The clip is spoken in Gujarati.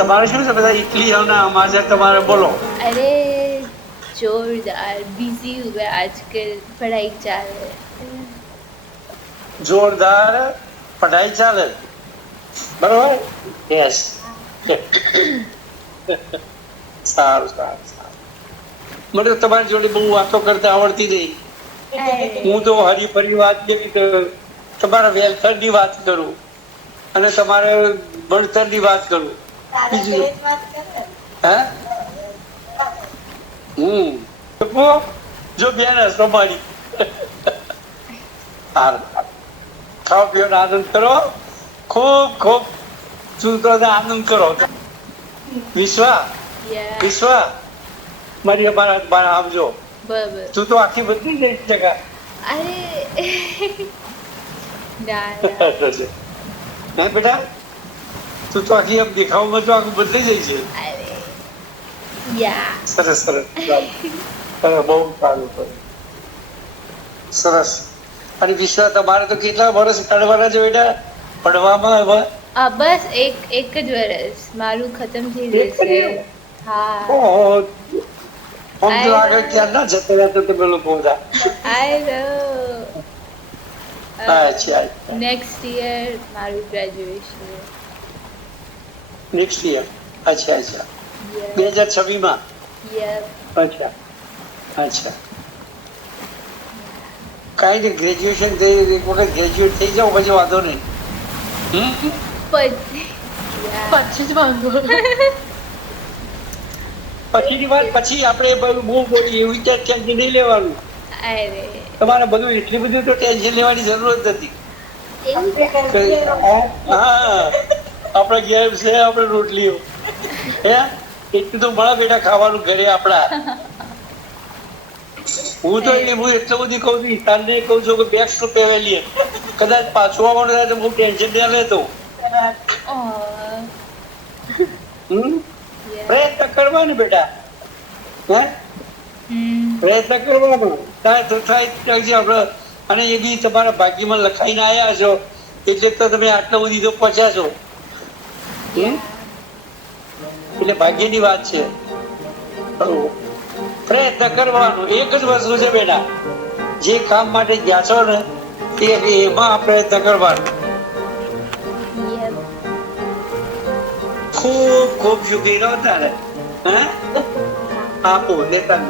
તમારે શું છે બધા ઇટલી અને અમારે તમારે બોલો। अरे जोरदार बिजी हुए आजकल पढ़ाई चाल है। જોરદાર પઢાઈ ચાલે બરોબર યસ સારું સારું સારું મને તો તમારી જોડે બહુ વાતો કરતા આવડતી નહીં હું તો હરીફરી વાત કેવી તો તમારા વેલફેરની વાત કરું અને તમારે ભણતરની વાત કરું બીજું હા જો બેન હસો મારી ખાઓ પીઓ આનંદ કરો ખૂબ ખૂબ ચૂતો આનંદ કરો વિશ્વા વિશ્વા મારી અમારા આવજો બરાબર તું તો આખી બદલી જઈ જગા अरे ના હે બેટા તું તો આખી આમ દેખાવમાં તો આખું બદલી જાય છે અરે યા સરસ સરસ બહુ સારું સરસ અને વિશ્વા તમારે તો કેટલા વર્ષ કાઢવાના છે બેટા ભણવામાં હવે બસ એક જ વર્ષ મારું ખતમ થઈ જશે હા આમ તો આગળ ક્યાં ના જતા રહેતા તમે લોકો બધા આઈ નો અચ્છા નેક્સ્ટ યર મારું ગ્રેજ્યુએશન નેક્સ્ટ યર અચ્છા અચ્છા 2026 માં અચ્છા અચ્છા કાંઈ નહીં ગ્રેજ્યુએશન થઈ એક વખત ગ્રેજ્યુએટ થઈ જાવ પછી વાંધો નહીં પછી જ માંગો પછીની વાત પછી આપણે બહુ બોલી એવું ટેન્શન નહીં લેવાનું અરે તમારે બધું એટલી બધું તો ટેન્શન લેવાની જરૂરત નથી હા આપણા ઘેર છે આપણે રોટલીઓ હે એટલું તો મળે બેટા ખાવાનું ઘરે આપણા હું તો હું એટલું બધું કઉ છું ઈશાનને કઉ છું કે બેગ તો પહેરેલી કદાચ પાછું આવવાનું થાય તો બહુ ટેન્શન ના લેતો પ્રયત્ન કરવાનો બેટા હે પ્રયત્ન કરવાનો થાય તો થાય આપણે અને એ બી તમારા ભાગ્યમાં લખાઈને આવ્યા છો એટલે તો તમે આટલા બધી તો પહોંચ્યા છો એટલે ભાગ્યની વાત છે પ્રયત્ન કરવાનો એક જ વસ્તુ છે બેટા જે કામ માટે ગયા છો ને એમાં પ્રયત્ન કરવાનો ખૂબ ખૂબ સુખી રહો તારે હે આપો નેતા